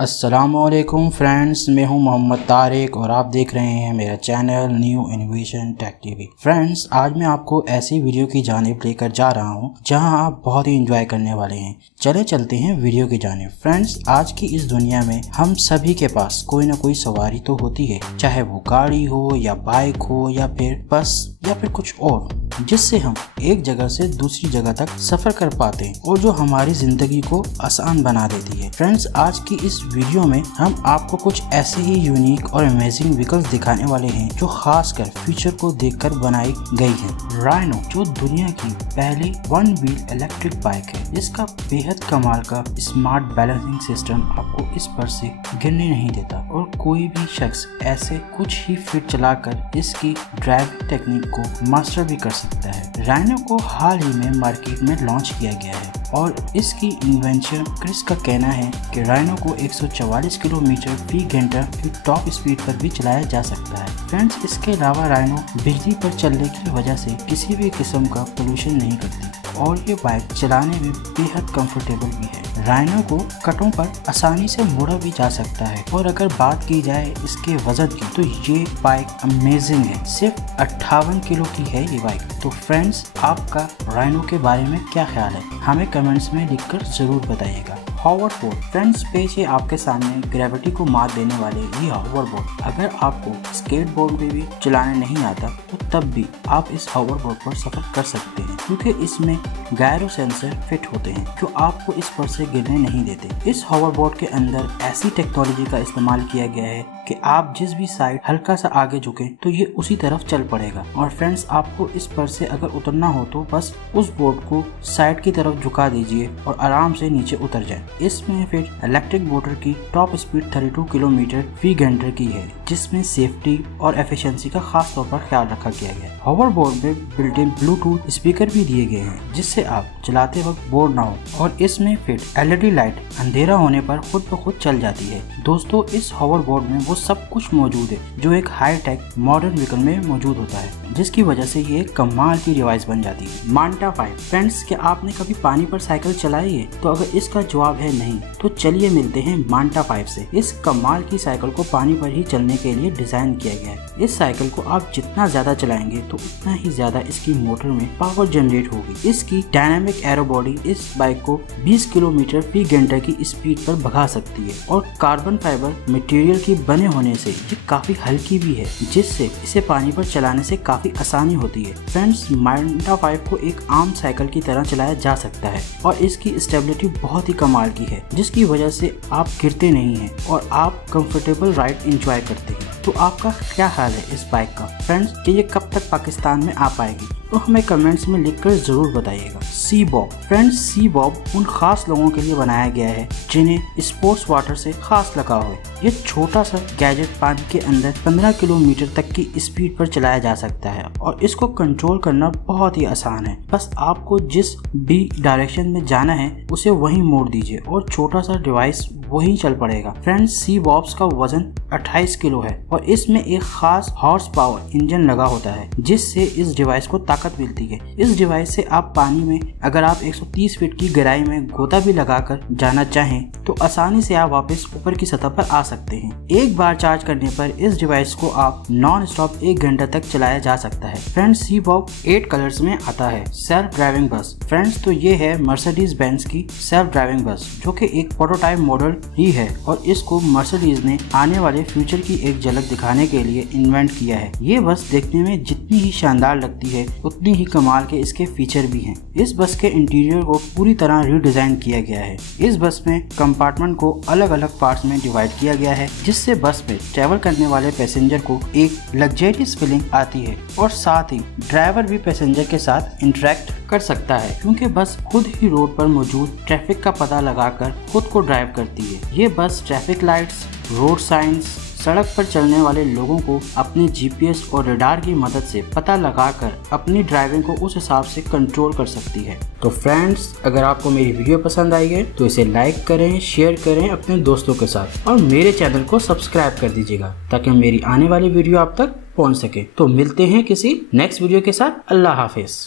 अस्सलामुअलैकुम फ्रेंड्स, मैं हूं मोहम्मद तारिक और आप देख रहे हैं मेरा channel new innovation tech TV. Friends, आज मैं आपको ऐसी वीडियो की जानिब लेकर जा रहा हूं जहां आप बहुत ही एंजॉय करने वाले हैं। चलते हैं वीडियो की जानिब। फ्रेंड्स, आज की इस दुनिया में हम सभी के पास कोई ना कोई सवारी तो होती है, चाहे वो गाड़ी हो या बाइक हो या फिर बस या फिर कुछ और, जिससे हम एक जगह से दूसरी जगह तक सफर कर पाते हैं और जो हमारी जिंदगी को आसान बना देती है। फ्रेंड्स, आज की इस वीडियो में हम आपको कुछ ऐसे ही यूनिक और अमेजिंग व्हीकल्स दिखाने वाले हैं जो खासकर फ्यूचर को देखकर बनाई गई है। राइनो, जो दुनिया की पहली वन व्हील इलेक्ट्रिक बाइक है, इसका बेहद कमाल का स्मार्ट बैलेंसिंग सिस्टम आपको इस पर से गिरने नहीं देता और कोई भी शख्स ऐसे कुछ ही फीट चलाकर इसकी ड्राइविंग टेक्निक को मास्टर भी कर सकता है। राइनो को हाल ही में मार्केट में लॉन्च किया गया है और इसकी इन्वेंशन क्रिस का कहना है कि राइनो को 144 किलोमीटर फी घंटा की टॉप स्पीड पर भी चलाया जा सकता है। फ्रेंड्स, इसके अलावा राइनो बिजली पर चलने की वजह से किसी भी किस्म का पोल्यूशन नहीं करती और ये बाइक चलाने में बेहद कंफर्टेबल भी है। राइनो को कटों पर आसानी से मोड़ा भी जा सकता है और अगर बात की जाए इसके वजन की तो ये बाइक अमेजिंग है। सिर्फ 58 किलो की है ये बाइक। तो फ्रेंड्स, आपका राइनो के बारे में क्या ख्याल है, हमें कमेंट्स में लिखकर जरूर बताइएगा। होवरबोर्ड, फ्रेंड्स, पेश है आपके सामने ग्रेविटी को मात देने वाले ये होवरबोर्ड। अगर आपको स्केटबोर्ड भी चलाने नहीं आता तो तब भी आप इस होवरबोर्ड पर सफर कर सकते हैं क्योंकि इसमें गायरो सेंसर फिट होते हैं जो आपको इस पर से गिरने नहीं देते। इस होवरबोर्ड के अंदर ऐसी टेक्नोलॉजी का इस्तेमाल किया गया है कि आप जिस भी साइड हल्का सा आगे झुके तो ये उसी तरफ चल पड़ेगा। और फ्रेंड्स, आपको इस पर से अगर उतरना हो तो बस उस बोर्ड को साइड की तरफ झुका दीजिए और आराम से नीचे उतर जाए। इसमें फिर इलेक्ट्रिक मोटर की टॉप स्पीड 32 किलोमीटर फी घंटे की है, जिसमें सेफ्टी और एफिशिएंसी का खास तौर पर ख्याल रखा गया है। होवरबोर्ड में बिल्ट इन ब्लूटूथ स्पीकर भी दिए गए हैं जिससे आप चलाते वक्त बोर ना हो और इसमें फिर LED लाइट अंधेरा होने पर खुद ब खुद चल जाती है। दोस्तों, इस होवरबोर्ड में वो सब कुछ मौजूद है जो एक हाई टेक मॉडर्न व्हीकल में मौजूद होता है, जिसकी वजह से ये एक कमाल की डिवाइस बन जाती है। मांटा 5, फ्रेंड्स, क्या आपने कभी पानी पर साइकिल चलाई है? तो अगर इसका जवाब है नहीं तो चलिए मिलते हैं मांटा 5 से। इस कमाल की साइकिल को पानी पर ही चलने के लिए डिजाइन किया गया है। इस साइकिल को आप जितना ज्यादा चलाएंगे तो उतना ही ज्यादा इसकी मोटर में पावर जनरेट होगी। इसकी डायनामिक एरो बॉडी इस बाइक को 20 किलोमीटर फी घंटे की स्पीड पर भगा सकती है और कार्बन फाइबर मटेरियल की बने होने से ये काफी हल्की भी है, जिससे इसे पानी पर चलाने से काफी आसानी होती है। फ्रेंड्स, मांटा 5 को एक आम साइकिल की तरह चलाया जा सकता है और इसकी स्टेबिलिटी बहुत ही कमाल की है, जिसकी वजह से आप गिरते नहीं हैं और आप कंफर्टेबल राइड एंजॉय करते हैं। तो आपका क्या ख्याल है इस बाइक का? फ्रेंड्स, कि ये कब तक पाकिस्तान में आ पाएगी? तो हमें कमेंट्स में लिखकर जरूर बताइएगा। सी बॉब, फ्रेंड्स, सी बॉब उन खास लोगों के लिए बनाया गया है जिन्हें स्पोर्ट्स वाटर से खास लगाव है। ये छोटा सा गैजेट पानी के अंदर 15 किलोमीटर तक की स्पीड पर चलाया जा सकता है और इसको कंट्रोल करना बहुत ही आसान है। बस आपको जिस भी डायरेक्शन में जाना है उसे वहीं मोड़ दीजिए और छोटा सा डिवाइस वहीं चल पड़ेगा। फ्रेंड्स, सी बॉब्स का वजन 28 किलो है और इसमें एक खास हॉर्स पावर इंजन लगा होता है जिससे इस डिवाइस को ताकत मिलती है। इस डिवाइस से आप पानी में अगर आप 130 फीट की गहराई में गोता भी लगाकर जाना चाहें तो आसानी से आप वापस ऊपर की सतह पर आ सकते हैं। एक बार चार्ज करने पर इस डिवाइस को आप नॉन स्टॉप 1 घंटा तक चलाया जा सकता है। फ्रेंड्स, सी बॉब 8 कलर्स में आता है। सेल्फ ड्राइविंग बस, फ्रेंड्स, तो ये है मर्सिडीज बेंज की सेल्फ ड्राइविंग बस जो कि एक प्रोटोटाइप मॉडल ही है और इसको मर्सिडीज ने आने वाले फ्यूचर की एक झलक दिखाने के लिए इन्वेंट किया है। ये बस देखने में जितनी ही शानदार लगती है उतनी ही कमाल के इसके फीचर भी हैं। इस बस के इंटीरियर को पूरी तरह रीडिजाइन किया गया है। इस बस में कंपार्टमेंट को अलग अलग पार्ट्स में डिवाइड किया गया है जिससे बस में ट्रेवल करने वाले पैसेंजर को एक लग्जरियस फीलिंग आती है और साथ ही ड्राइवर भी पैसेंजर के साथ इंटरेक्ट कर सकता है क्योंकि बस खुद ही रोड पर मौजूद ट्रैफिक का पता लगाकर खुद को ड्राइव करती है। ये बस ट्रैफिक लाइट्स, रोड साइंस, सड़क पर चलने वाले लोगों को अपने GPS और रडार की मदद से पता लगाकर अपनी ड्राइविंग को उस हिसाब से कंट्रोल कर सकती है। तो फ्रेंड्स, अगर आपको मेरी वीडियो पसंद आई है तो इसे लाइक करें, शेयर करें अपने दोस्तों के साथ और मेरे चैनल को सब्सक्राइब कर दीजिएगा ताकि मेरी आने वाली वीडियो आप तक पहुंच सके। तो मिलते हैं किसी नेक्स्ट वीडियो के साथ। अल्लाह हाफिज।